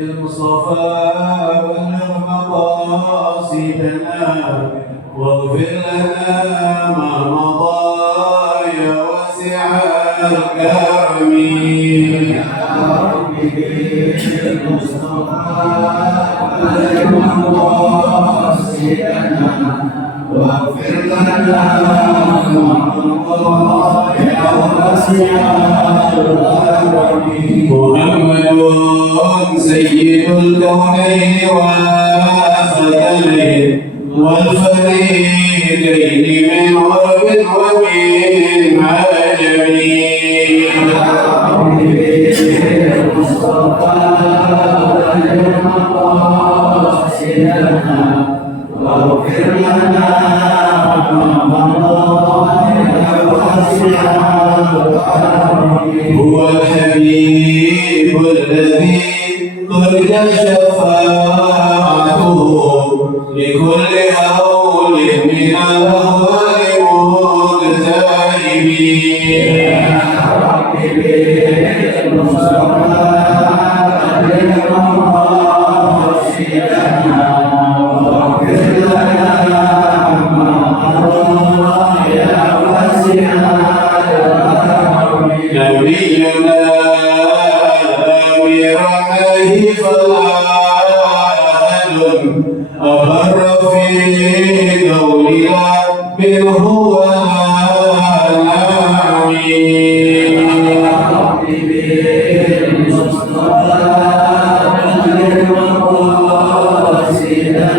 المصطفى بلغ مقاصدنا واغفر لنا ما مضى يا واسع الكرم يا رب بالمصطفى بلغ مقاصدنا واغفر لنا ما مضى يا واسع الكرم محمد سيد الكونين والثقلين والفريقين من عرب ومن عجم المصطفى واغفر لنا ما هو الحبيب الذي ترجى شفاعته لكل هول من الأهوال مقتربين يا رب بالمصطفى بلغ مقاصدنا واغفر لنا ما مضى يا واسع الكرم نبينا أبر في قولنا منه ونعمين يا رب بالمصطفى بلغ مقاصدنا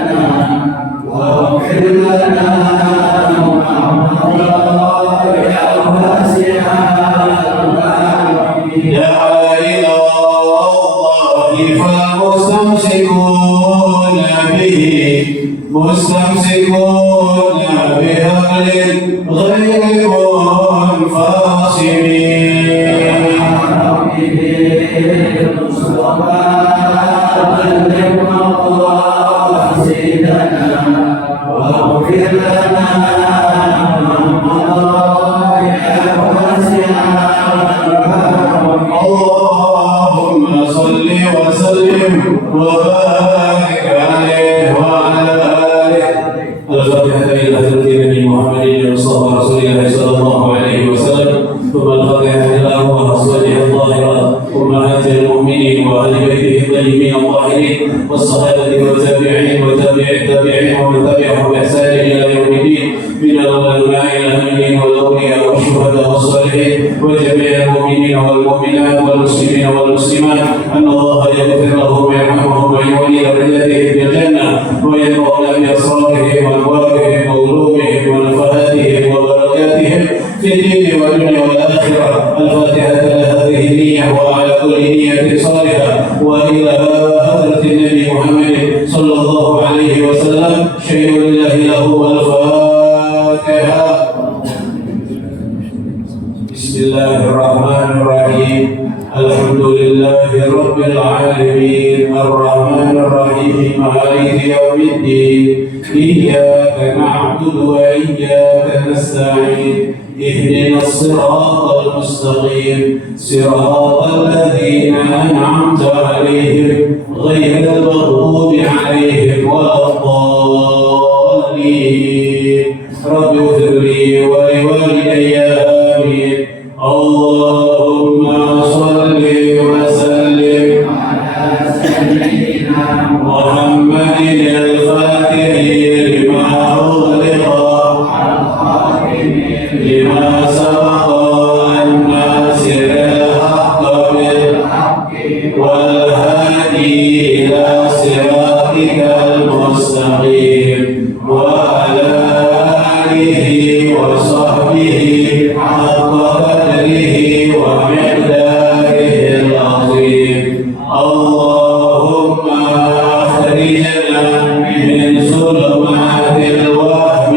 واغفر لنا ما مضى يا واسع الكرم دعا إلى الله فالمستمسكون به مستمسكون بهبل غير منفصل يا رب بالمصطفى بلغ مقاصدنا واغفر لنا ما مضى يا واسع الكرم اللهم صل وسلم وبارك عليه وعلى آله. الفاتحة إلى حضرة النبي محمد المصطفى رسول الله صلى الله عليه وسلم، ثم الفاتحة إلى رسوله الطاهرة أمهات المؤمنين وأهل بيته الطيبين الطاهرين والصحابة والتابعين وتابع التابعين ومن تبعهم بإحسان إلى يوم الدين من العلماء العاملين والأولياء والشهداء والصالحين وجميع المؤمنين والمؤمنات والمسلمين والمسلمات أن الله يغفر لهم ويرحمهم ويولي درجاتهم في الجنة وينفعنا بأسرارهم وأنوارهم وعلومهم ونفحاتهم وبركاتهم في الدين والدنيا والآخرة. الفاتحة لهذه النية وعلى كل نية صالحة وإلى حضرة النبي محمد صلى الله عليه وسلم شيء لله له والفاتحة. بسم الله الرحمن الرحيم. الحمد لله رب العالمين الرحمن الرحيم مالك يوم الدين إياك نعبد وإياك نستعين اهدنا الصراط المستقيم صراط الذين أنعمت عليهم غير المغضوب عليهم ولا الضالين. رب اغفر لي ولوالدي آمين. اللهم صل وسلم على سيدنا محمد الفاتح لما أغلق لما سبق الناصر الحق بالحق والهادي إلى صراطك المستقيم وعلى آله وصحبه حق قدره ومقداره العظيم. اللهم أخرجنا من ظلمات الوهم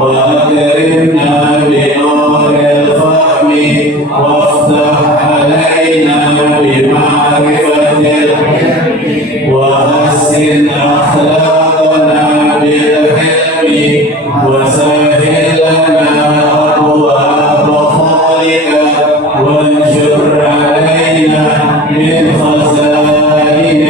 وأكرمنا بنور الفهم وافتح علينا بمعرفة العلم وحسن أخلاقنا بالحلم وسهل لنا أبواب فضلك وانشر علينا من خزائن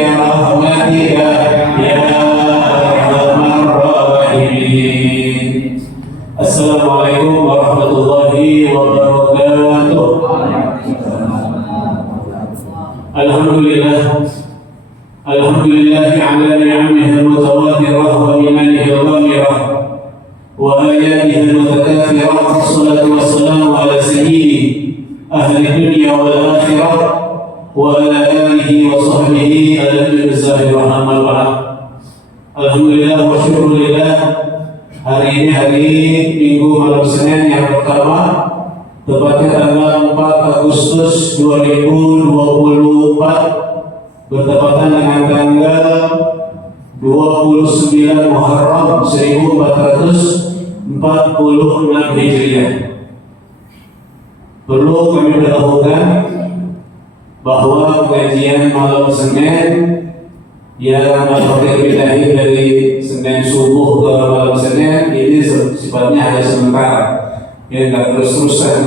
الحمد لله على نعمه المتواترة ومننه الغامرة وآياته المتكاثرة. الصلاة والسلام على سيد أهل الدنيا والآخرة وعلى آله وصحبه الأنبياء الزاهرة. أما بعد. Alhamdulillah wa syukurillah. Hari ini hari Minggu malam Senin yang pertama, tepatnya tanggal 4 Agustus 2024, bertepatan dengan tanggal 29 Muharram 1446 Hijriah. Perlu kami dahulukan bahwa kajian malam Senin yang terbidahi dari Senin subuh ke malam Senin ini sifatnya hanya sementara, ya nggak terus-terusan,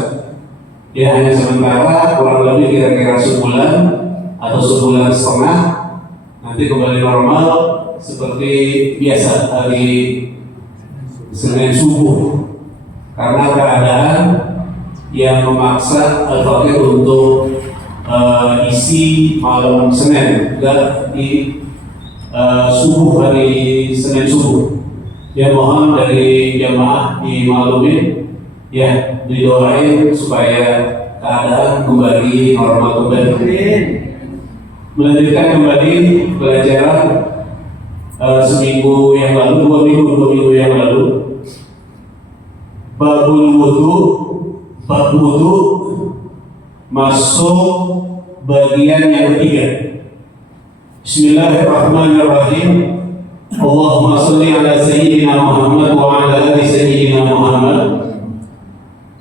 ya hanya sementara, kurang lebih kira-kira sebulan atau sebulan setengah, nanti kembali normal seperti biasa hari Senin subuh, karena keadaan yang memaksa Al-Fakir untuk isi malam Senin dan di subuh hari Senin subuh. Ya, mohon dari jamaah dimaklumin, ya didoain supaya keadaan kembali normal kembali. Melanjutkan kembali pelajaran seminggu yang lalu, dua minggu yang lalu, bab wudu masuk bagian yang ketiga. Bismillahirrahmanirrahim. Allahumma salli ala sayyidina Muhammad wa ala ali sayyidina Muhammad.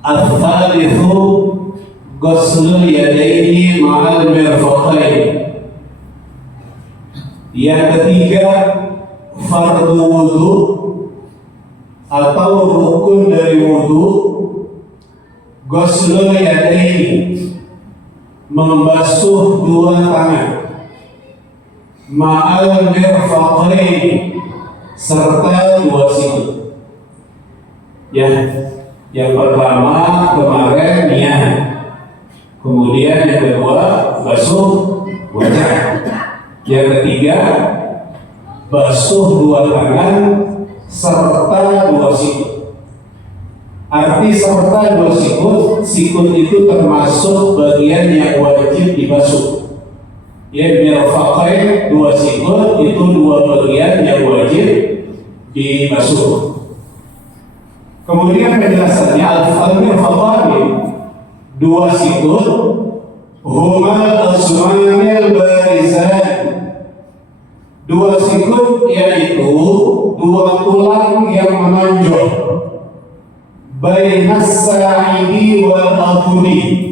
Al-thalithu ghuslul yadaini ma'al mirfaqain. Yang ketiga, fardu wudu atau rukun dari wudu, ghuslul yadaini, membasuh dua tangan, ma'al mirfaqain, serta dua siku. Ya, yang pertama kemarin niat, kemudian yang kedua basuh wajah, yang ketiga basuh dua tangan serta dua siku. Arti serta dua sikut itu termasuk bagian yang wajib dibasuh. Ya, mirfaqain, dua sikut itu dua bagian yang wajib dibasuh. Kemudian penjelasannya, al-mirfaqain, dua sikut, humal asmanil barizan, dua sikut yaitu dua tulang yang menonjol, bainas sa'idi wal adudi,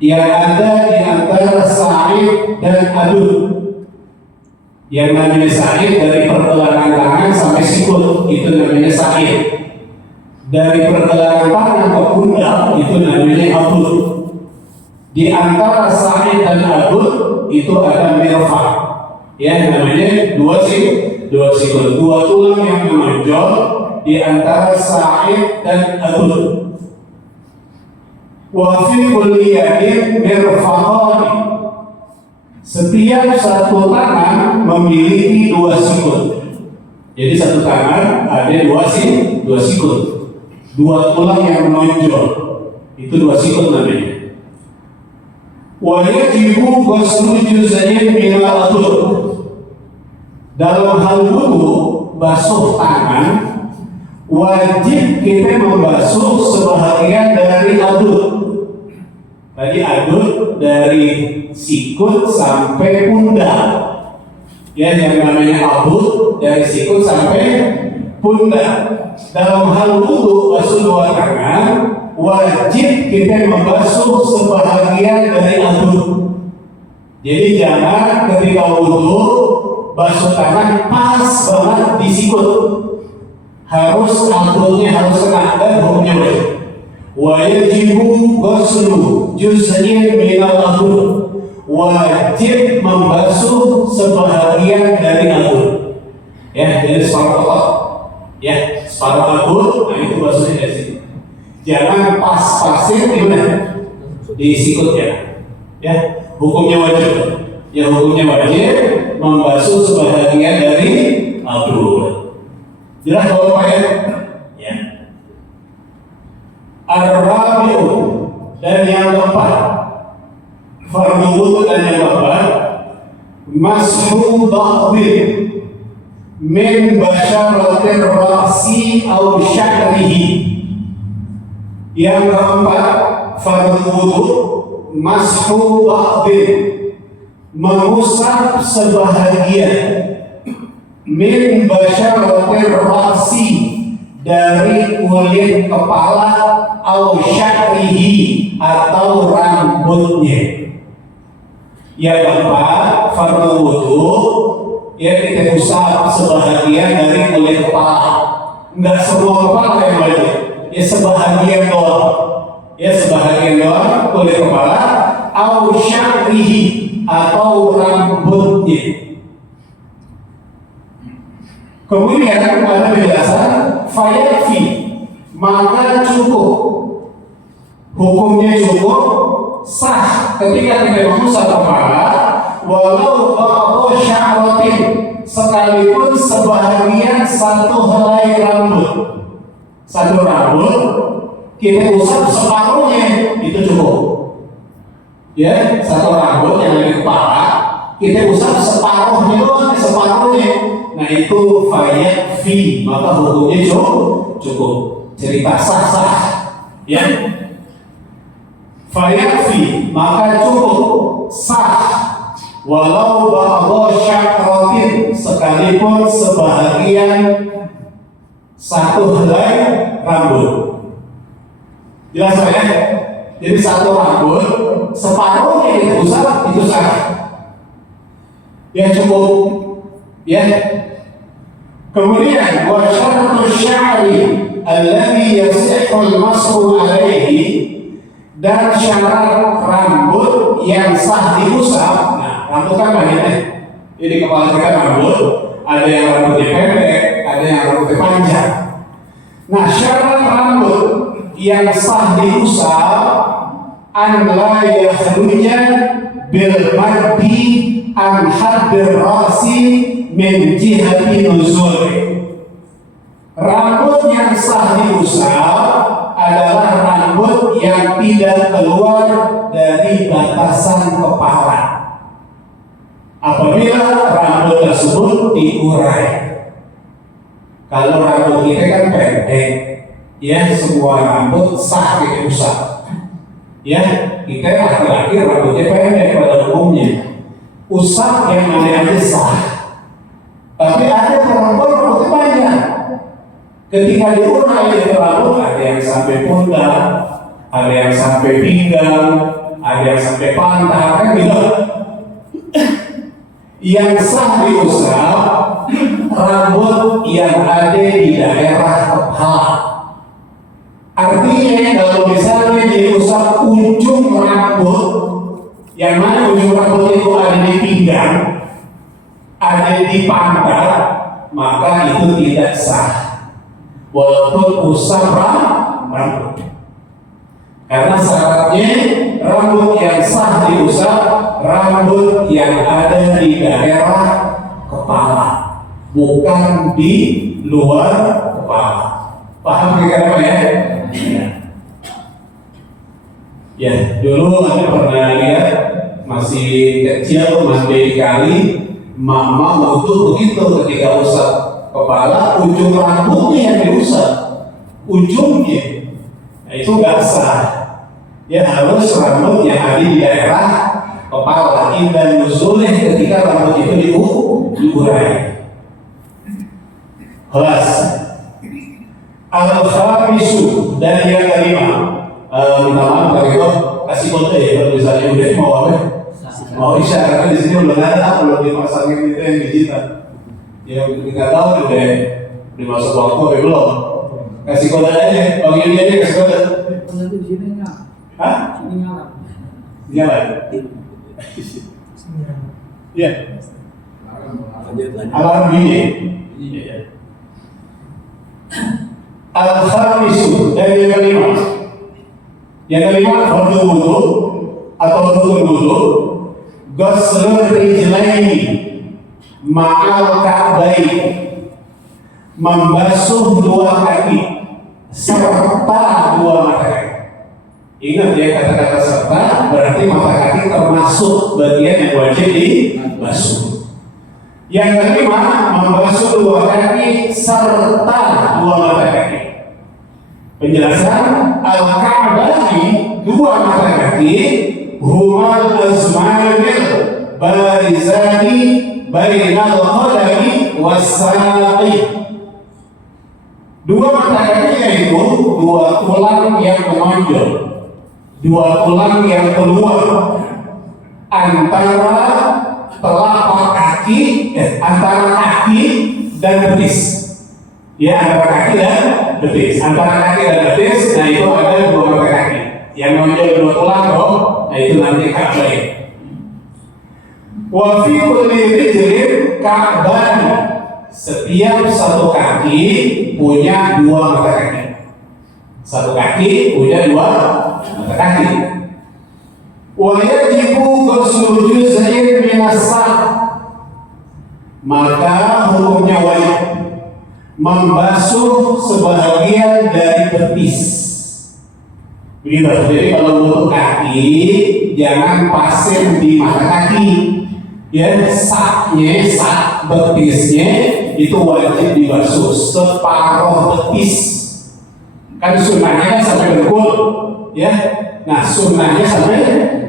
yang ada di antara sa'id dan adud. Yang namanya sa'id dari pergelangan tangan sampai sikut, itu namanya sa'id. Dari pergelangan tangan ke pundak, itu namanya adud. Di antara sa'id dan adud itu ada mirfaq, ya namanya dua sikut, dua tulang yang menonjol di antara sa'id dan adud. Wa fi kulli yadin mirfaqani, setiap satu tangan memiliki dua sikut. Jadi satu tangan ada dua sikut, dua tulang yang menonjol, itu dua sikut namanya. Wa yajibu ghuslu juz'ain min al-adud, dalam hal wudu basuh tangan wajib kita membasuh sebahagian dari adud. Tadi adud dari sikut sampai pundak, ya yang namanya adud dari sikut sampai pundak. Dalam hal wudu basuh dua tangan wajib kita membasuh sebahagian dari adud. Jadi jangan ketika wudu basuh tangan pas banget di sikut, harus adudnya harus kena dan hukumnya wajib. Wa yajibu ghuslu juz'in min al-adud, wajib membasuh sebahagian dari adud. Ya, jadi separuh otot, ya separuh adud, nah itu basuhnya dari situ. Jangan pas-pasin gimana di sikutnya, ya hukumnya wajib. Ya hukumnya wajib membasuh sebahagian dari aurat. Jelas kalau Pak ya? Ar-rabi'u dan yang keempat, fardu wudu dan yang keempat, mashu ba'dhin min basyaratir ra'si aw sya'rihi. Yang keempat, fardu wudu mashu ba'dhin, mengusap sebahagian min basyaratir ra'si, dari kulit kepala, au sya'rihi, atau rambutnya. Yang keempat, fardu wudu ya kita usap sebahagian dari kulit kepala, enggak semua kepala yang wajib, ya sebahagian doang, ya sebahagian doang kulit kepala, au sya'rihi, atau rambutnya. Kemudian ada penjelasan fayakfi, maka cukup, hukumnya cukup sah ketika kita mengusap kepala, walau ba'dhu sya'ratin, sekalipun sebahagian satu helai rambut. Satu rambut kita usap separuhnya itu cukup. Ya, satu rambut yang ada di kepala kita usap separuhnya doang, separuhnya. Nah itu fayakfi, maka hukumnya cukup. Cerita sah-sah, ya. Fayakfi, maka cukup, sah, walau ba'dhu sya'ratin, sekalipun sebahagian satu helai rambut. Jelas ya? Jadi satu rambut separuhnya itu usap, itu sah. Ya cukup, ya. Kemudian wa syartu sya'ri alladhi yasihhu al-mashu alaihi, dan syarat rambut yang sah diusap. Nah, rambut kan banyak. Jadi kepala kita rambut, ada yang rambutnya pendek, ada yang rambutnya panjang. Nah, syarat rambut yang sah diusap an la yakhruja bil maddi an haddir rasi min jihati nuzul. Rambut yang sah diusap adalah rambut yang tidak keluar dari batasan kepala apabila rambut tersebut diurai. Kalau rambut kita kan pendek, ya semua rambut sah kita usap. Ya, kita laki-laki rambutnya pendek pada umumnya, usap yang mana aja sah. Tapi ada perempuan rambutnya panjang, ketika diurai itu rambut ada yang sampai pundak, ada yang sampai pinggang, ada yang sampai pantat, kan gitu. Yang sah diusap rambut yang ada di daerah kepala. Artinya kalau misalnya diusap ujung rambut, yang mana ujung rambut itu ada di pinggang, ada di pantat, maka itu tidak sah walaupun usap rambut. Karena syaratnya rambut yang sah diusap rambut yang ada di daerah kepala, bukan di luar kepala. Paham kira-kira ya? Ya, dulu aku pernah lihat masih kecil mandi kali, mama waktu begitu ketika usap kepala, ujung rambutnya yang diusap, ujungnya. Nah, itu nggak sah. Ya harus rambut yang ada di daerah kepala, dan nuzulnya ketika rambut itu diurai. Kelas al-khamisu, dan yang kelima, minta maaf kalau itu kasih kode ya, kalau misalnya udah mau apa? Mau isya, karena di sini udah ada, belum dipasangin itu yang digital. Ya kita tahu udah dimasuk waktu tapi belum. Kasih kode aja, panggil dia aja kasih kode. Di sini enggak? Hah? Ini nyala. Nyala. Iya. Alarm ini. Iya. Al-khamisu, dan yang kelima. Yang kelima fardu wudu atau rukun wudu, Ghuslul rijlaini ma'al ka'bain, membasuh dua kaki serta dua mata kaki. Ingat ya, kata-kata serta berarti mata kaki termasuk bagian yang wajib dibasuh. Yang kelima, membasuh dua kaki serta dua mata kaki. Penjelasan, al-ka'bani, dua mata kaki, humal azmanil barizani bainal qadami was-saqi. Dua mata kaki yaitu dua tulang yang menonjol, dua tulang yang keluar antara telapak kaki, antara kaki dan betis. Ya, antara kaki dan betis. Antara kaki dan betis, nah itu ada dua mata kaki. Yang menonjol dua tulang, nah itu nanti ka'bain. Wa fi kulli rijlin ka'ban. Setiap satu kaki punya dua mata kaki. Satu kaki punya dua mata kaki. Wa yajibu ghuslu juz'in minas sak'. Maka hukumnya wajib membasuh sebagian dari betis. Begitu. Jadi kalau untuk kaki jangan pasir di mata kaki. Ya, saknya, sak betisnya itu wajib dibasuh separuh betis. Kan sunnahnya sampai dengkul, ya. Nah, sunnahnya sampai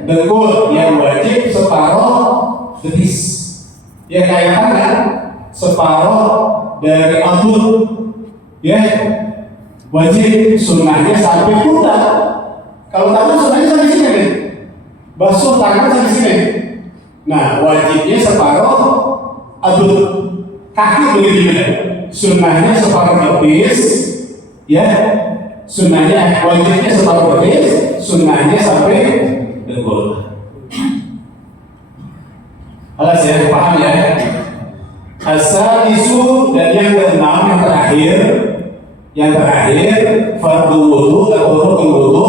dengkul, yang wajib separuh betis. Ya kayak tangan, separuh dari adut, ya. Wajib sunnahnya sampai pundak. Kalau tangan sunnahnya sampai sini, nih. Basuh tangan sampai sini. Nah, wajibnya separuh adut. Kaki begitu, sunnahnya separuh betis, ya. Sunnahnya, wajibnya separuh betis, sunnahnya sampai dengkul. Alas ya, paham ya? As-sadisu, dan yang keenam, yang terakhir, fardu wudu atau rukun wudu,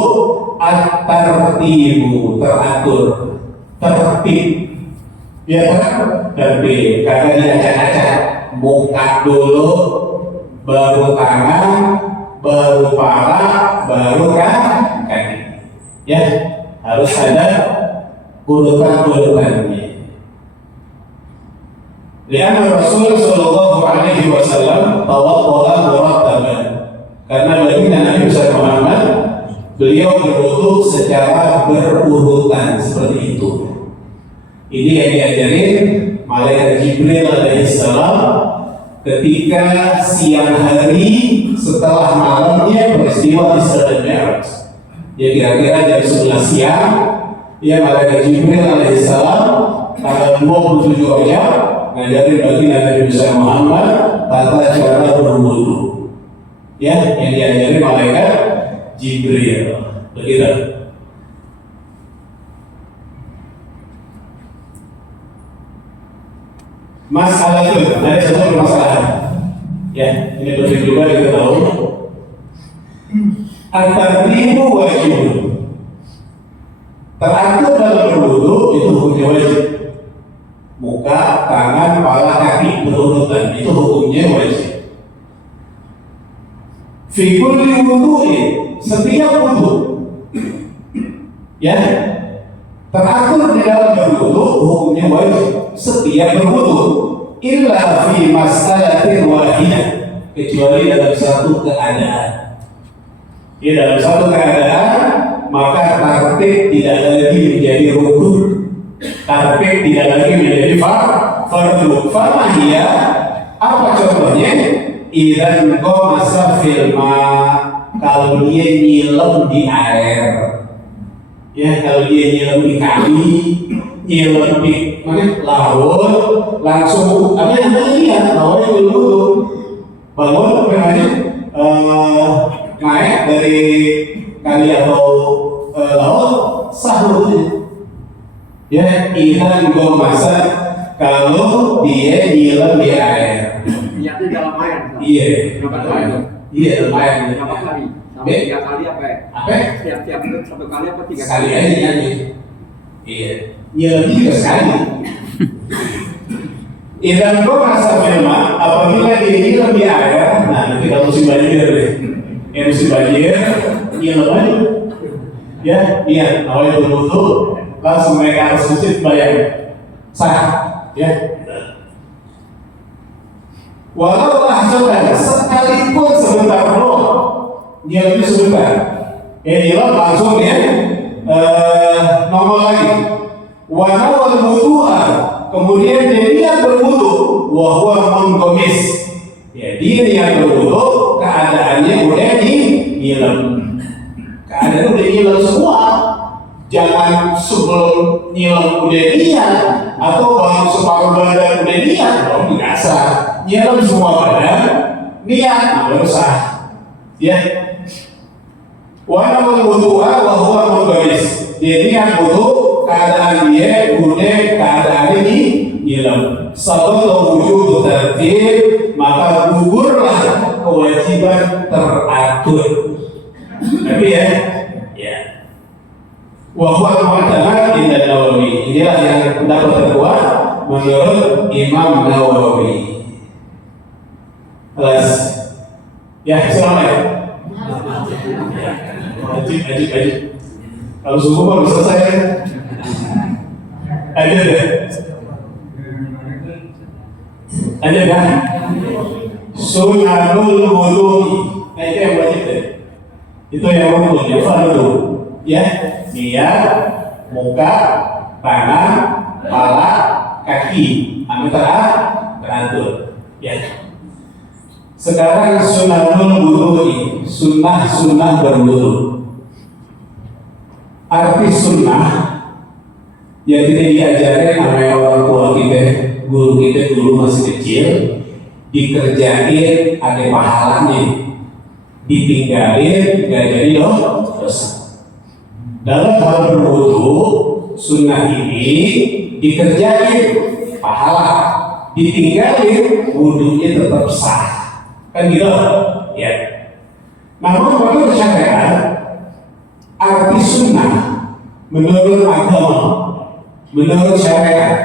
at-tartibu, teratur, tertib. Ya kan? Tertib. Karena diacak-acak, muka dulu, baru tangan, baru paha, baru kaki. Ya, harus ada urutan-urutannya. Lihat Rasul Sallallahu Alaihi Wasallam tawaddoa murattaban. Karena baginda Nabi Muhammad, beliau berwudu secara berurutan seperti itu. Ini yang diajarin malaikat Jibril alaihissalam ketika siang hari setelah malamnya peristiwa Isra dan Mi'raj. Ya kira-kira jam 11 siang, ya malaikat Jibril alaihissalam tanggal 27 Rajab ngajarin baginda Nabi Muhammad tata cara berwudu. Ya, yang diajarin malaikat Jibril. Begitu. Masalah itu ada satu permasalahan. Ya, ini penting juga kita tahu. At-tartibu wajib. Teratur dalam berwudu itu hukumnya wajib. Muka, tangan, kepala, kaki berurutan itu hukumnya wajib. Fi kulli wudu'in, setiap wudu, ya, teratur di dalam berwudu hukumnya wajib. Setiap berwudu, illa fi mas'alatin wahidah, kecuali dalam satu keadaan. Ya, dalam satu keadaan maka tartib tidak lagi menjadi rukun, tartib tidak lagi menjadi fardu. Famahiyah, apa contohnya? Idan qamasa fil ma, kalau dia nyilam di air. Ya, kalau dia nyilam di kali, nyilam di laut, langsung ada yang lihat lautnya dulu bangun apa namanya, naik dari kali atau laut, sah wudunya. Ya, idan qamasa, kalau dia nyilam di air. Ya, di dalam air. Iya. Berapa kali? Iya, dalam air. Berapa kali? Sampai 3 kali apa? Apa? Tiap satu kali apa 3 kali? Sekali aja. Iya. nyelem juga sekali. Idan kau rasa memang apabila dia nyelam di air, nah nanti kalau musim banjir deh, musim banjir nyelam aja, ya, iya, awalnya berwudu, langsung naik ke atas masjid bayar, sah, ya. Walau ahsadan sekalipun sebentar doang, nyelamnya sebentar, nyelam langsung ya, nongol lagi. Walau wudu'an, kemudian dia niat berwudu, wahwa menggomis. Ya, dia niat berwudu, keadaannya udah nyilam. Keadaan udah nyilam semua. Jangan sebelum nyilam udah niat, atau baru separuh badan udah niat, belum biasa. Nyilam semua badan, niat baru sah. Ya. Walau wudu'an, wahwa menggomis. Dia niat wudu, keadaan dia udah keadaan ini nyilam. Sabatu wujud tertib, maka gugurlah kewajiban teratur. Tapi ya. Wahwa mu'tamad inda Nawawi. Inilah yang pendapat terkuat menurut Imam Nawawi. Kelas. Ya, silakan. Ajib. Kalau subuh baru selesai. Ada kan? Sunanul wudu'i. Nah itu yang wajib deh. Itu yang rukun, yang fardu. Ya, niat, muka, tangan, kepala, kaki, teratur. Ya. Sekarang sunanul wudu'i, sunnah berwudu. Arti sunnah yang kita diajarkan sama orang tua kita, guru kita dulu masih kecil, dikerjain ada pahalanya, ditinggalin gak jadi dosa. Dalam hal berwudu, sunnah ini dikerjain pahala, ditinggalin wudunya tetap sah, kan gitu? Ya. Namun menurut syariat, arti sunnah menurut agama, menurut syariat,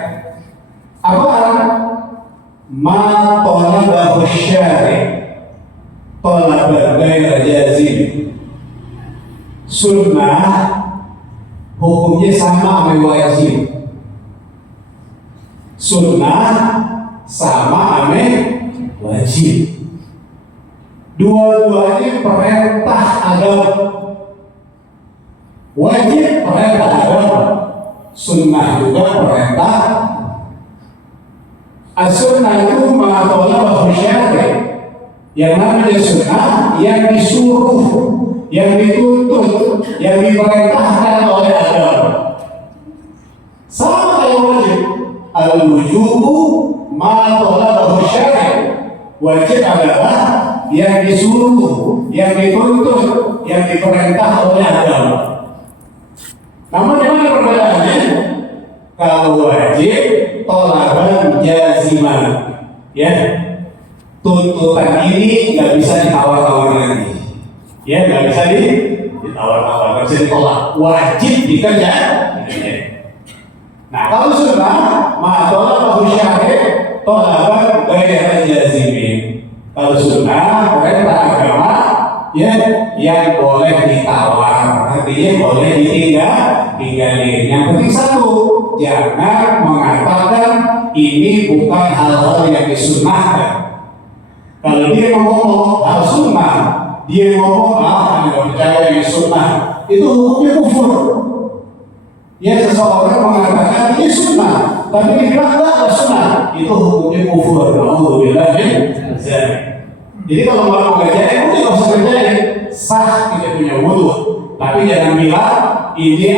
apa? Ma talabahu syari' talaban ghaira jazim. Sunnah hukumnya sama sama wajib. Sunnah sama sama wajib. Dua-duanya perintah agama. Wajib perintah agama, sunnah juga perintah. As-sunnah itu ma'atolabahu syari'. Yang namanya sunnah yang disuruh, yang dituntut, yang diperintahkan oleh agama. Sama kayak wajib. Al-wujubu ma'atolabahu syari'. Wajib adalah yang disuruh, yang dituntut, yang diperintah oleh agama. Namun gimana perbedaannya? Kalau wajib tolaban jaziman, ya, tuntutan ini nggak bisa ditawar-tawar lagi, ya, nggak bisa ditawar-tawar, nggak bisa ditolak, wajib dikerjakan. Nah kalau sunnah ma'atolabahu syari' tolaban ghaira jazimin. Kalau sunnah perintah agama, ya, yang boleh ditawar, artinya boleh tinggalin. Yang penting satu, jangan mengatakan ini bukan hal-hal yang disunnahkan. Kalau dia ngomong hal sunnah, dia ngomong nggak percaya yang sunnah, itu hukumnya kufur. Ya, seseorang mengatakan ini sunnah, tapi dia bilang enggak sunnah, itu hukumnya kufur. Alhamdulillah. Jadi kalau mau kerjain, itu nggak usah kerjain, sah kita punya wudu. Tapi jangan bilang ini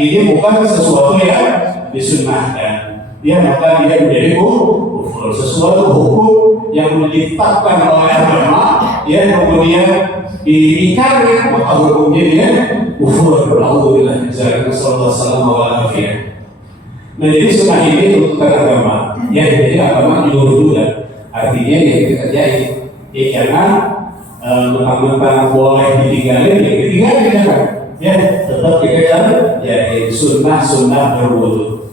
ini bukan sesuatu yang disunnahkan. Ya, maka dia menjadi kufur. Sesuatu hukum yang ditetapkan oleh agama, ya, kemudian diingkari, maka hukumnya dia kufur. Alhamdulillah. Sallallahu alaihi. Nah, jadi sunnah ini tuntutan agama. Ya, jadi agama nyuruh juga. Artinya yang kita kerjain, ya jangan mentang-mentang boleh ditinggalin, ya ditinggalin, kan? Ya, tetap kita kan jadi sunnah berwudu.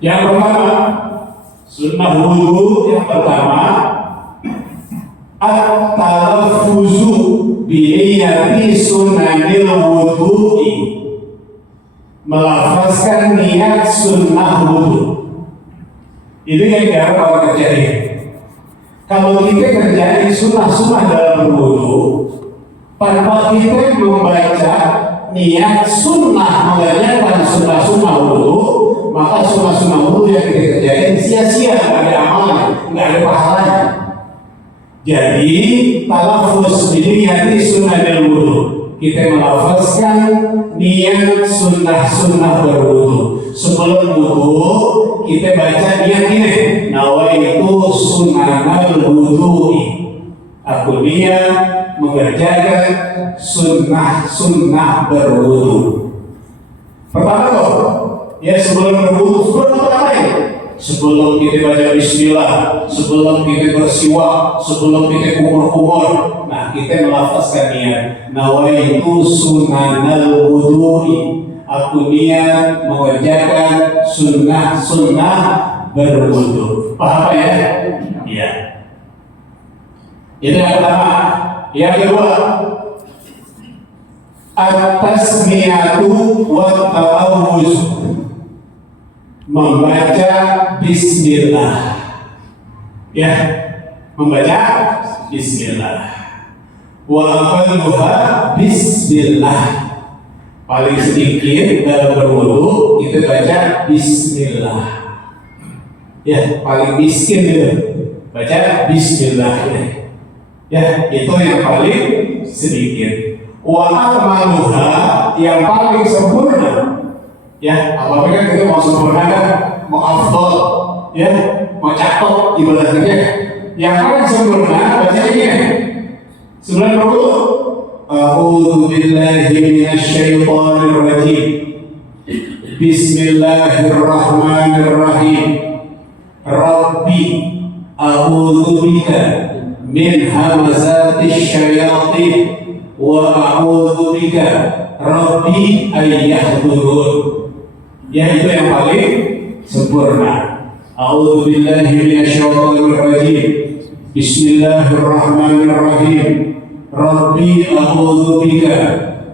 Yang pertama, sunnah wudu yang pertama, at-talaffuzu bi-niyati sunnahil wudu'i, melafazkan niat sunnah wudu. Itu yang jarang orang kerjain. Kalau kita kerjain sunnah dalam wudu, tanpa kita membaca niat sunnah mengerjakan sunnah wudu, maka sunnah wudu yang kita kerjain sia-sia, nggak ada amalan, nggak ada pahalanya. Jadi talafuz ini niat sunnah dalam wudu, kita melafazkan niat sunnah berwudu. Sebelum wudu kita baca niat ini, nawaitu sunnahal wudu'i, aku niat mengerjakan sunnah berwudu. Pertama tuh, ya sebelum berwudu, sebelum apa? Sebelum kita baca bismillah, sebelum kita bersiwak, sebelum kita kumur-kumur, nah kita melafazkan niat nawaitu sunnahal wudu'i, aku niat mengerjakan sunnah berwudu. Paham ya? Iya. Itu yang pertama. Yang kedua, at-tasmiyatu wa ta'awuz, membaca bismillah. Ya, membaca bismillah. Wa aqalluha bismillah. Paling sedikit dalam berwudu kita baca bismillah. Ya, paling miskin itu baca bismillah. Ya, itu yang paling sedikit. Wa akmaluha, yang paling sempurna. Ya, apabila kita mau sempurna kan, mau afdal, ya, mau cakep ibadahnya. Yang paling sempurna baca ini. Sebelum berwudu, a'udzu billahi minasyaitonir rajim. Bismillahirrahmanirrahim. Rabbi a'udzu bika min hamazatis syayatin wa a'udzu bika rabbi ayyahdurun. Ya, itu yang paling sempurna. A'udzu billahi minasyaitonir rajim. Bismillahirrahmanirrahim. Rabbi a'udzu bika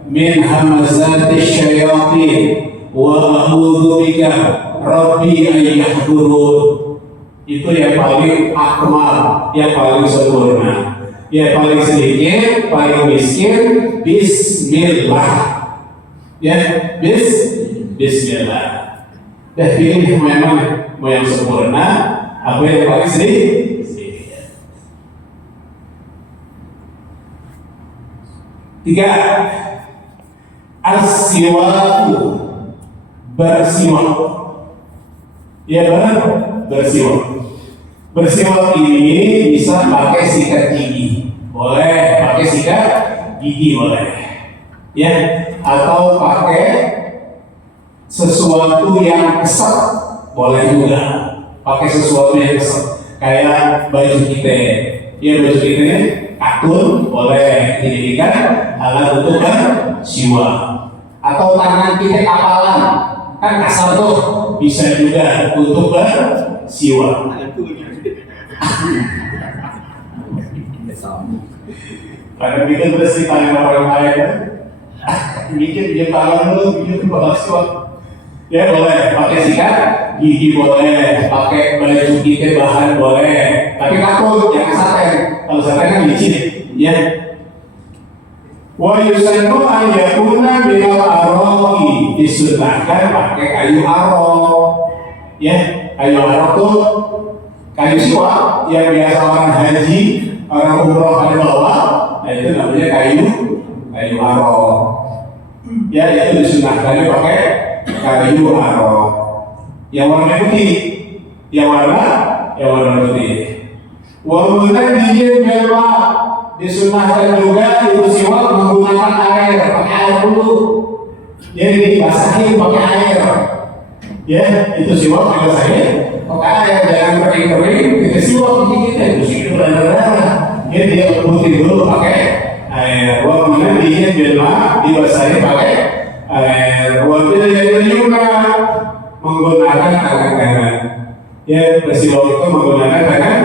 min hamazatis syayatin wa a'udzu bika rabbi ayyahdurun. Itu yang paling akmal, yang paling sempurna. Yang paling sedikit, paling miskin, bismillah. Ya, bismillah. Dan pilih memang mau yang sempurna, apa yang paling sedikit. Tiga, as-siwaku, bersiwak. Ya benar, bersiwak. Bersiwak ini bisa pakai sikat gigi, boleh. Pakai sikat gigi boleh. Ya, atau pakai sesuatu yang kesat, boleh juga. Pakai sesuatu yang kesat, kayak baju kita. Ya, baju kita ini katun, boleh dijadikan alat untuk bersiwak. Atau tangan kita kapalan, kan kasar tuh, bisa juga untuk bersiwak. Karena kita bersih tangan orang lain, bikin dia tangan dulu, bikin bersiwak. Ya boleh, pakai sikat gigi boleh, pakai baju kita bahan boleh, tapi katun, jangan saten. Kalau saten kan licin, ya. Wa yusannu an yakuna minal araqi, disunahkan pakai kayu arok. Ya, kayu arok tuh kayu siwak yang biasa orang haji, orang umroh ada bawa. Nah itu namanya kayu arok. Ya, itu disunahkan pakai kayu arok. Yang warna putih, yang warna putih. Walaupun dijin memang disunahkan juga itu siwak menggunakan air, pakai air dulu. Jadi dibasahin pakai air. Ya, itu siwak dibasahin pakai air, jangan kering-kering kita siwak gigi kita, itu sih berdarah. Jadi dia putih dulu pakai air. Wa mana dingin bilma dibasahi pakai air. Wa bil juga menggunakan tangan kanan. Ya, bersiwak itu menggunakan tangan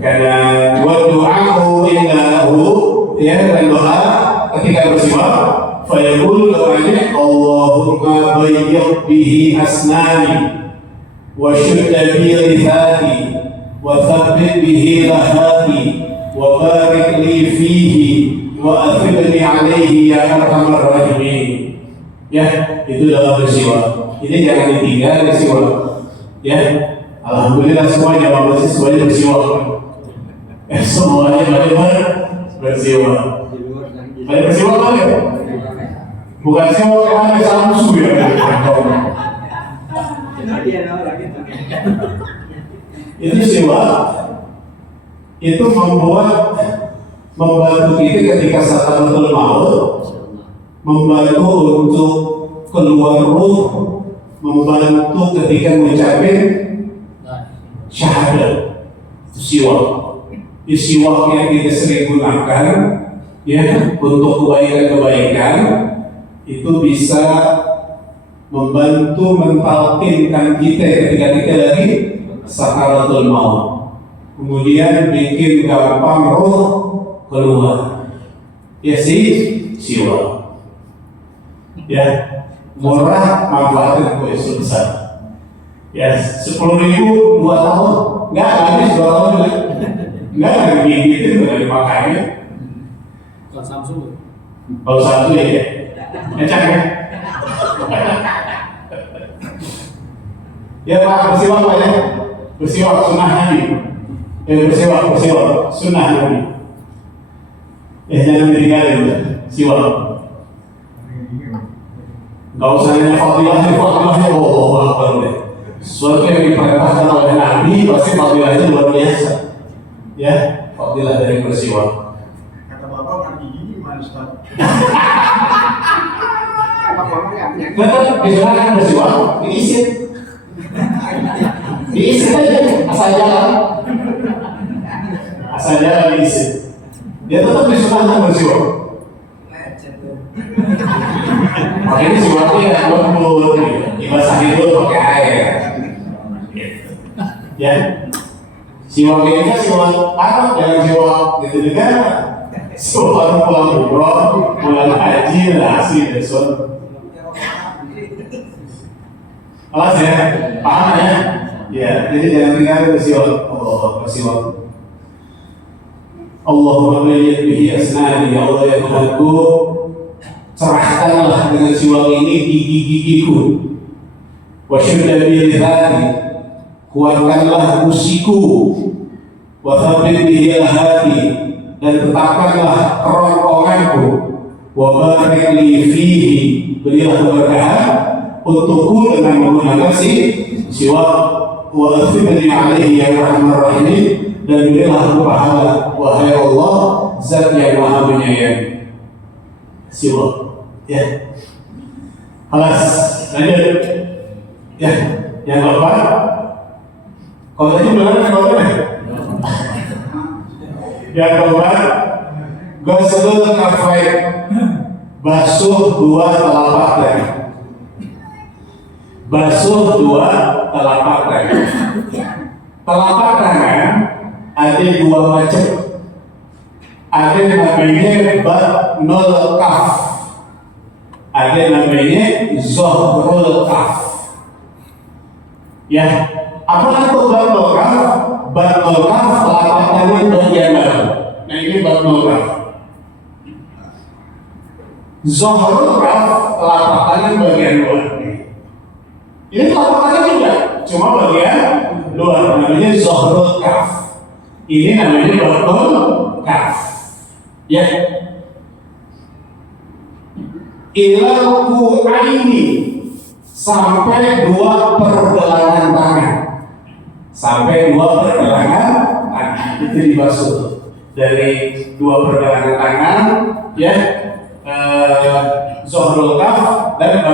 kanan. Wa du'ahu indahu, ya, dan doa ketika bersiwak fayaqul doanya Allahumma bayyid bihi asnani wa syudda bi lisani wa thabbit bihi lahati wa barik li fihi wa athibni alaihi ya arhamar rahimin. Ya, itu dalam bersiwak. Ini jangan ditinggal bersiwak. Ya, alhamdulillah semuanya masih semuanya bersiwak. Semuanya benar bersiwak. Banyak bersiwak banget. Bukan siwak yang ada Samsu ya. Itu siwak. Itu membantu kita ketika sakaratul maut, membantu untuk keluar ruh, membantu ketika mengucapkan syahadat. Siwak. Siwak yang kita sering gunakan ya untuk kebaikan-kebaikan itu bisa membantu mentalkinkan kita ketika kita lagi sakaratul maut. Kemudian bikin gampang roh keluar. Ya siwak. Ya, murah manfaatnya itu besar. Ya, 10.000 2 tahun, nggak habis 2 tahun juga. Nggak ada gitu dari makanya. Bukan Samsung. Kalau satu ya, encang ya. Ya Pak, bersiwak Pak ya. Bersiwak sunnah Nabi. Bersiwak sunnah Nabi. Jangan ditinggalin siwak. Gak usah nanya fadilahnya, oh Akbar deh. Sesuatu yang diperintahkan oleh Nabi pasti fadilahnya luar biasa. Ya, fadilah dari bersiwak. Kata Bapak mandi gigi gimana Ustaz? Tetap disilakan bersiwak, diisin. Diisin aja, asal jalan. Asal jalan diisin. Dia tetap disilakan bersiwak. Makanya siwaknya yang lembut, dibasahin dulu pakai air. Ya, siwak ini kan siwak Arab, jangan siwak gitu negara. Siwak pulang umroh, pulang haji, asli besok. Alas ya, paham ya? Ya, jadi jangan tinggal bersiwak. Bersiwak. Allahumma bayyid bihi asnani, ya Allah yang Tuhanku, cerahkanlah dengan siwak ini gigi-gigiku. Wa syudda bi lisani, kuatkanlah usiku. Wa thabbit bihi lahati, dan tetapkanlah kerongkonganku. Wa barik li fihi, berilah keberkahan untukku dengan menggunakan siwak. Wa athibni alaihi ya arhamar rahimin, dan berilah pahala wahai Allah zat yang maha penyayang. Siwak. Ya, alas lanjut. Ya, yang keempat. Kalau tadi benar kalau yang keempat, ghuslul kafain, basuh 2 telapak tangan. Basuh 2 telapak tangan. Telapak tangan ada 2 macam. Ada namanya batnul kaf, ada namanya zohrul kaf. Ya, apa itu batnul kaf? Batnul kaf telapak tangan bagian dalam. Nah ini batnul kaf. Zohrul kaf telapak tangan bagian luar. Ini telapak tangan juga, cuma bagian luar. Namanya zohrul kaf. Ini namanya batnul kaf. Ya, ilal ku'aini, sampai 2 pergelangan tangan. Sampai 2 pergelangan tangan itu dibasuh. Dari 2 pergelangan tangan, ya, zohrul kaf dan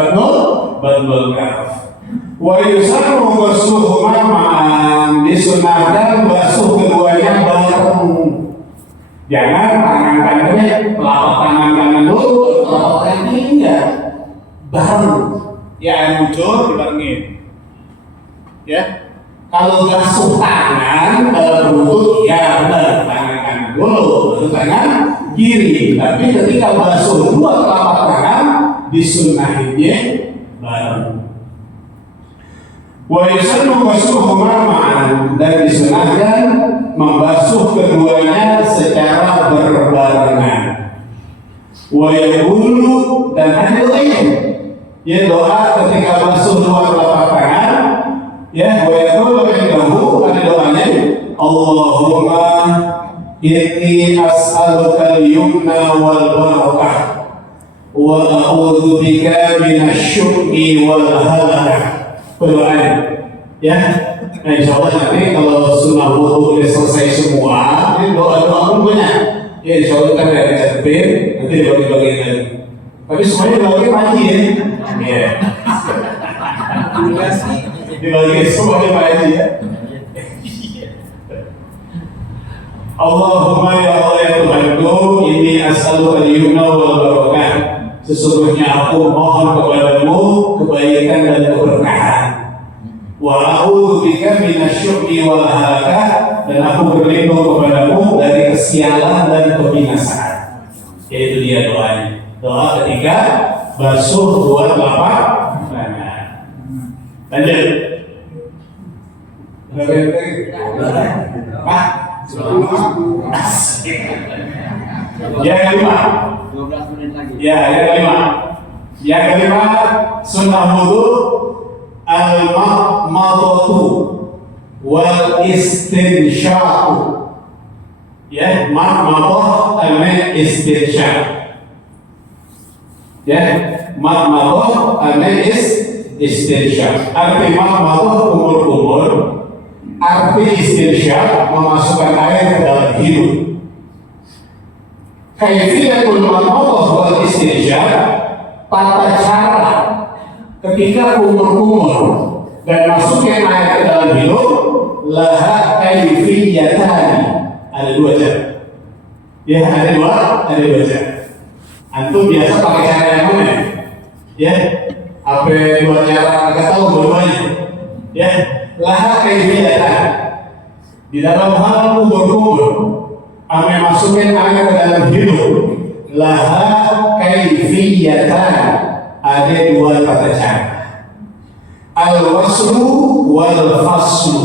batnul kaf. Wa yusannu ghusluhuma ma'an, disunahkan basuh keduanya bareng. Jangan tangan kanannya telapak Ya, kalau basuh tangan dalam lutut, ya benar, tangan kanan dulu, baru tangan kiri. Tapi ketika basuh dua telapak tangan, disunahinya bareng. Wa yusannu basuhuma ma'an, dan disunahkan membasuh keduanya secara berbarengan. Wa yaqulu, dan ada doanya, ya doa ketika basuh dua telapak tangan. Ya, wa yaqulu indahu, ada doanya, Allahumma inni as'aluka al-yumna wal barakah wa a'udzu bika minasy-syu'i wal halakah. Berdoanya, ya. Nah, insya Allah nanti kalau sunnah wudu udah selesai semua, ini doa-doa pun banyak. Ya, insya Allah kita ada catetin, nanti dibagi-bagiin lagi. Tapi semuanya dibagi pagi ya. Iya. Dibagi semuanya pagi ya. Allahumma ya Allah ya Tuhanku, ini as'aluka al-yumna wal barakah. Sesungguhnya aku mohon kepadamu kebaikan dan keberkahan. Wa a'udzu bika minasy-syu'i wal halakah, dan aku berlindung kepadamu dari kesialan dan kebinasaan. Yaitu dia doanya. Doa ketika basuh dua telapak tangan. Lanjut. Yang kelima. 12 menit lagi. Ya, yang kelima. Yang kelima, sunnah wudu al-madmadatu wal istinsyaq. Ya, madmadah ame istinsyaq. Ya, madmadah ame istinsyaq. Arti madmadah kumur-kumur, arti istinsyaq memasukkan air ke dalam hidung. Kaifiyatul madmadah wal istinsyaq, tata cara ketika kumur-kumur dan masukkan air ke dalam hidung, laha kaifiyatani, ada dua cara. Ya, ada dua cara. Antum biasa pakai cara yang mana? Ya, apa dua cara agak tahu dua-duanya? Ya, laha kaifiyatani. Di dalam hal kumur-kumur, ame masukin air ke dalam hidung, laha kaifiyatani, ada dua tata cara. Al-waslu wal faslu,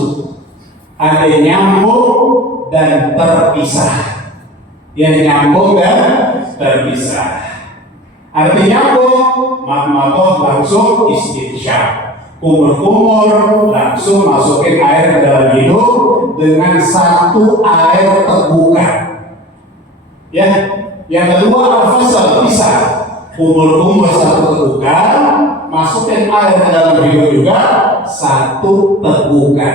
ada nyambung dan terpisah. Yang nyambung dan terpisah. Arti nyambung, madmadah langsung istinsyaq, kumur-kumur langsung masukin air ke dalam hidung dengan satu air tegukan. Ya, yang kedua al-fasl, pisah, kumur-kumur satu tegukan, masukin air ke dalam hidung juga satu tegukan.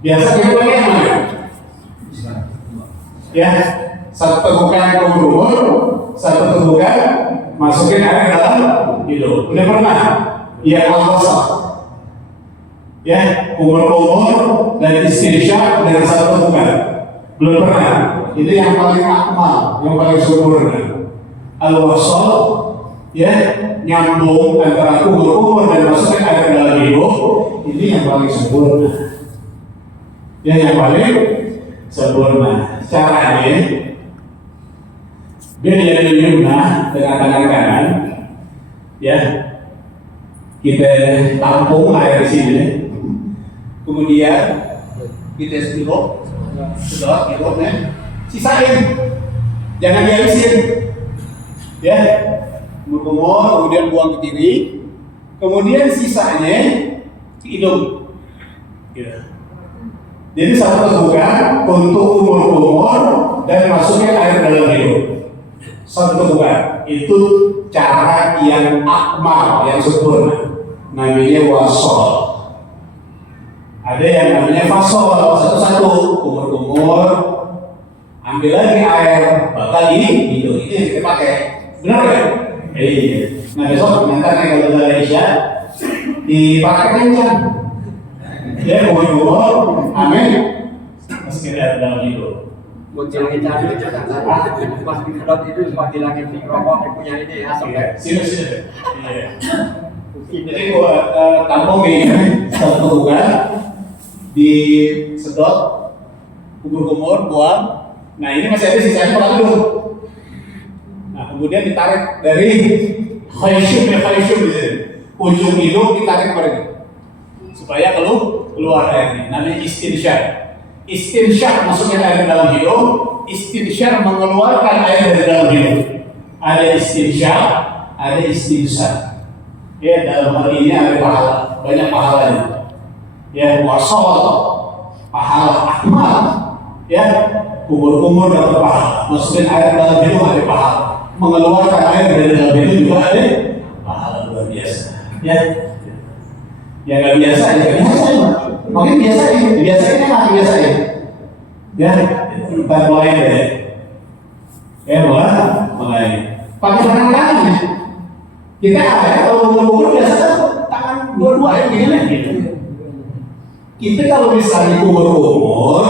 Biasa kita pakai yang mana? Ya, satu tegukan kumur-kumur, satu tegukan masukin air ke dalam hidung. Udah pernah? Ya, al-fasl. Ya, kumur-kumur dan istinsyaq dengan satu tegukan. Belum pernah. Itu yang paling akmal, yang paling sempurna. Al-wasl, ya, nyambung antara kumur-kumur dan masukkan air ke dalam hidung, ini yang paling sempurna. Ya, yang paling sempurna. Caranya, dia dari yumna dengan tangan kanan, ya, kita tampung air di sini, kemudian kita sedot, sisain, jangan dihabisin, ya. Kumur, kemudian buang ke kiri, kemudian sisanya ke hidung. Ya. Jadi satu tegukan untuk kumur-kumur dan masuknya air dalam hidung. Satu tegukan, itu cara yang akmal, yang sempurna. Namanya wasol. Ada yang namanya fasol, satu-satu kumur-kumur, ambil lagi air, bakal di hidung. Ini yang kita pakai. Benar kan? Iya. Nah besok nanti kalau udah Isya dipakai kencang. Ya, kumur-kumur, amin. Masukin air dalam hidung. Bocil kita itu pas dikedot itu seperti lagi mikrofon yang punya ini asap. Sini. Iya. Jadi buat tampung di satu tumpukan, disedot, kumur-kumur, buang. Nah ini masih ada sisanya malah dulu. Nah kemudian ditarik dari khayshum di sini, ujung hidung ditarik keluar supaya keluar airnya. Namanya istinsyaq. Istinsyaq masuknya air ke dalam hidung, istinsyaq mengeluarkan air dari dalam hidung. Ada istinsyaq, ada istinsar. Ya dalam hal ini ada pahala, banyak pahalanya. Ya wasol, pahala akmal. Ya kumur-kumur dapat pahala, masukin air dalam hidung ada pahala, mengeluarkan air dari dalam hidung juga ada pahala luar biasa. Ya, ya nggak biasa ya, mungkin biasa ya, biasanya nggak biasa ya. Ya, kita mulai deh. Ya mulai. Pakai tangan kanan ya. Kita ada kalau kumur-kumur biasa tangan dua-dua ya begini gitu. Kita kalau misalnya kumur-kumur,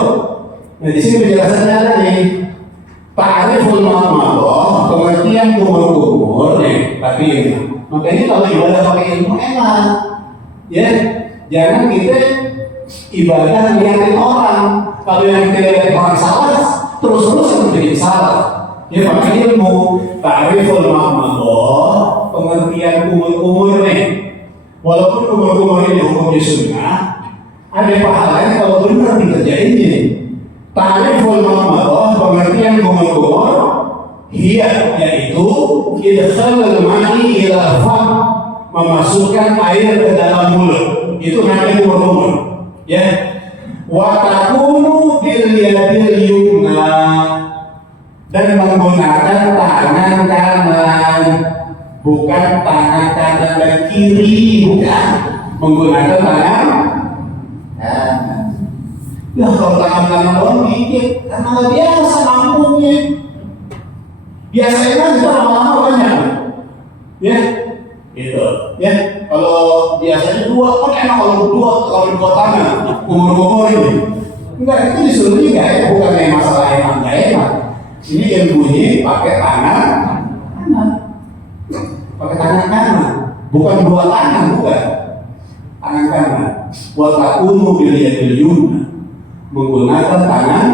nah di sini penjelasannya ada nih. Ta'riful ma'amah, pengertian kumur-kumur nih, tapi ini. Makanya kalau ibadah pakai ilmu enak, ya. Jangan kita ibadah lihatin orang. Kalau yang kita lihatin orang salah, terus-terus bikin salah. Ya pakai ilmu. Ta'riful ma'amah, pengertian kumur-kumur nih. Walaupun kumur-kumur ini hukumnya sunnah, ada pahalanya kalau benar dikerjainnya. Ta'riful ma'amah, pengertian kumur-kumur, hiya yaitu idkhalul ma'i ila fam, memasukkan air ke dalam mulut. Itu namanya kumur-kumur. Ya. Wa takunu bil yadil yumna, dan menggunakan tangan kanan, bukan tangan kanan dan kiri, bukan. Menggunakan tangan kanan. Ya kalau tangan-tangan doang dikit, karena nggak biasa mampunya. Biasanya kan juga lama-lama banyak, ya, gitu, ya. Kalau biasanya dua, kan enak kalau dua tangan, kumur-kumur ini. Enggak, itu disuruh enggak ya, bukan yang masalah enak nggak enak. Ini ilmunya pakai tangan kanan, pakai tangan kanan, bukan dua tangan, bukan. Tangan kanan. Wa takunu bil yadil yumna, menggunakan tangan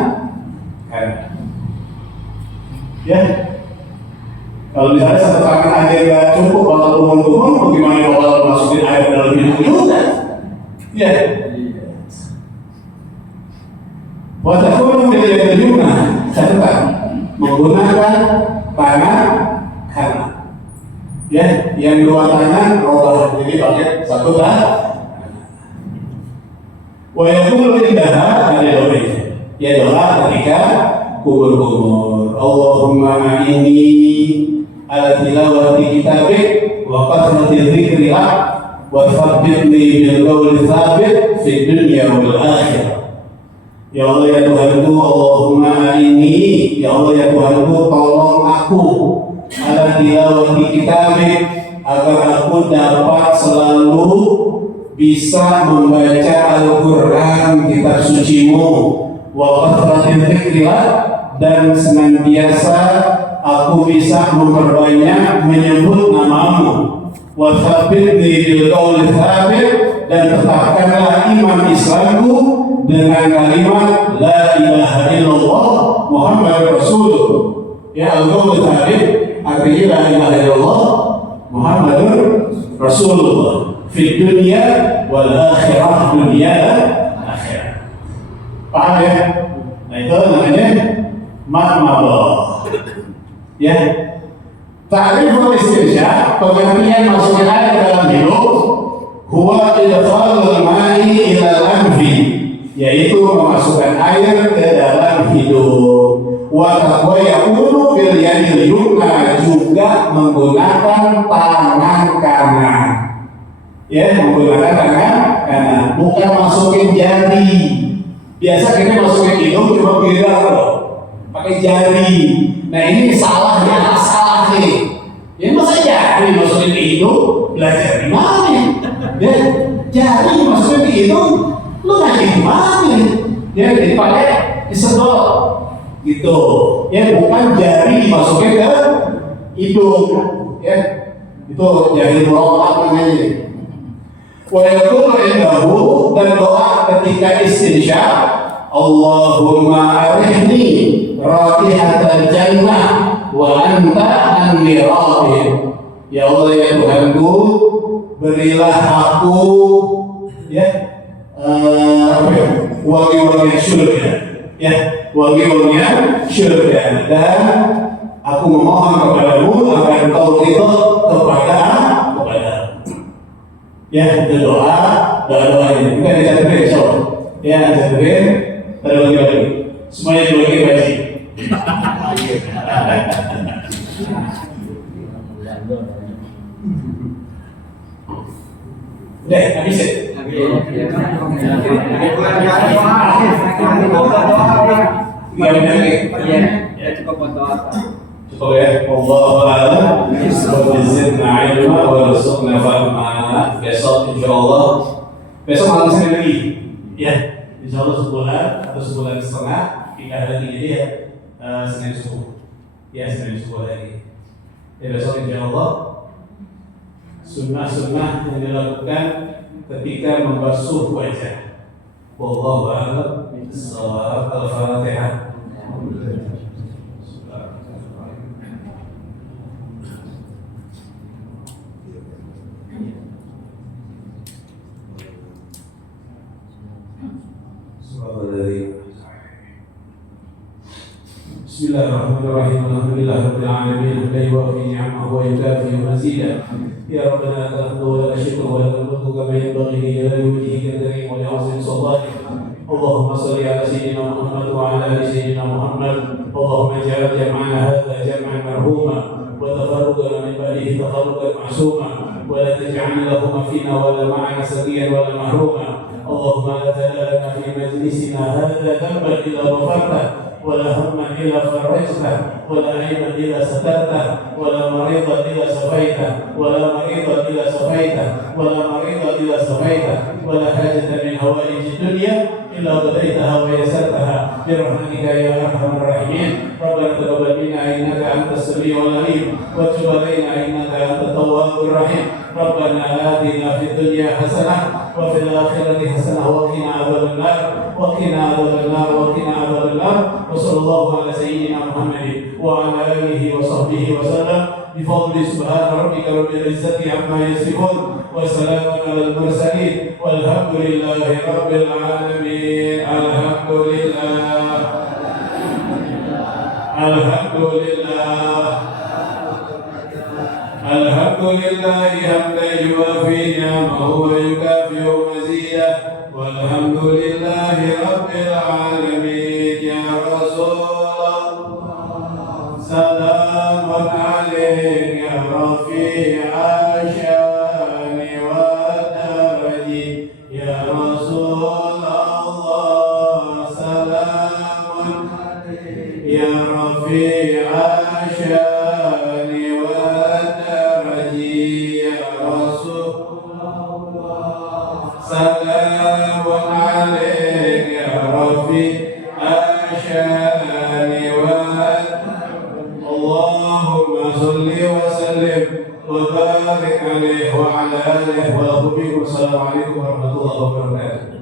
kanan. Ya. Kalau misalnya satu tangan aja nggak cukup, kalau kumur-kumur, bagaimana kalau masukin air dalam hidung juga? Ya. Wa takunu bil yadil yumna, catatan, menggunakan tangan kanan. Ya, yang dua tangan roda, jadi pakai satu tangan. Wa yaqulu indaha al-yawmi, ya doa ketika kumur-kumur. Allahumma inni ala tilawati kitabik wa qasrati dzikri lak wa tsabbitni bil qawli tsabit fid dunya wal akhirah. Ya Allah ya Tuhanku, Allahumma inni, ya Allah ya Tuhanku, tolong aku ala tilawati kitabik, agar aku dapat selalu bisa membaca Al-Quran, kitab sucimu, wa qasrati dzikri lak, dan senantiasa aku bisa memperbanyak menyebut namamu, wa tsabbitni bil qawli tsabit, dan tetapkanlah iman Islamku dengan kalimat la ilaha illallah Muhammad Rasulullah. Ya, al-qawli tsabit artinya la ilaha illallah Muhammadur Rasulullah fi dunya wal akhirah, dunia dan akhirat. Paham ya? Nah itu namanya madmadah. Ya, ta'riful istinsyaq, pengertian masuknya air ke dalam hidung, huwa idkhalul ma'i ila al-anfi, yaitu memasukkan air ke dalam hidung. Wa yakunu bil yadil yumna, juga menggunakan tangan kanan. Ya, menggunakan tangan kanan, bukan masukin jari. Biasa kita masukin hidung cuma gerak pakai jari. Nah ini salah nih. Ya masa jari masukin ke hidung, belajar di mana? Ya, jari masukin ke hidung, lu ngaji di mana? Ya, jadi pakai disedot gitu. Ya, bukan jari masukin ke hidung. Ya, itu jari merokat namanya. Wa yaqulu indahu, dan doa ketika istinsya, Allahumma arihni raihatal jannah wa anta anni rahim. Ya Allah ya Tuhanku, berilah aku wangi-wangian surga, wangi-wangian surga, dan aku memohon kepadamu agar engkau ridho kepada itu doa ini bukan dicatatkan insyaallah dicatatkan terbagi-bagi semuanya dibagi-bagi. Udah habis ya? Cukup ya. Wallahu a'lam. Wazidna ilma warzuqna fahma. Besok insyaallah malam Senin lagi. Ya, insyaallah sebulan atau sebulan setengah pindah lagi, jadi Senin subuh. Senin subuh lagi. Besok insyaallah sunnah-sunnah yang dilakukan ketika membasuh wajah. Wallahu a'lam. Al-Fatihah. Bismillahirrahmanirrahim. Alhamdulillahirabbil alamin. La yuwaffi ni'amahu wa yukafi mazidah. Ya Rabbana lakal hamdu wa lakal syukru wa lakal mulku kama yanbaghi li jalali wajhikal karim wa li 'azimi sultanik. Allahumma shalli ala sayyidina Muhammad wa ala ali sayyidina Muhammad. Allahumma ij'al jam'ana hadha jam'an marhuma wa tafarruqana min ba'dihi tafarruqan ma'suma wa la taj'al lahum fina wa la ma'ana saqiyan wa la mahruma. Allahumma la tad'a lana fi majlisina hadha dhanban illa ghafarta ولا هما إلا فرجته ولا عيبا إلا سترته ولا مريضا إلا شفيته ولا مريضا إلا شفيته ولا مريضا إلا شفيته ولا حاجة من حوائج الدنيا إلا قضيتها ويسرتها برحمتك يا أرحم الراحمين. ربنا تقبل منا إنك أنت السميع العليم وتب علينا إنك أنت التواب الرحيم. ربنا آتنا في الدنيا حسنة وفي الآخرة حسنة وقنا عذاب النار وقنا عذاب النار وقنا عذاب النار. وصلى الله على سيدنا محمد وعلى آله وصحبه وسلم بفضل سبحان ربك رب العزة عما يصفون وسلام على المرسلين والحمد لله رب العالمين. الحمد لله الحمد لله الحمد لله حمدا يوافي نعمه ويكافئ مزيده. والحمد لله رب العالمين. يا رسول الله سلام عليك يا رفيع الشان والدرج. يا رسول الله سلام عليك يا رفيع الشان والدرج. يا رسول الله سلام عليك يا رفيع الشان والدرج. اللهم صل وسلم وبارك عليه وعلى آله وصحبه. السلام عليكم ورحمة الله وبركاته.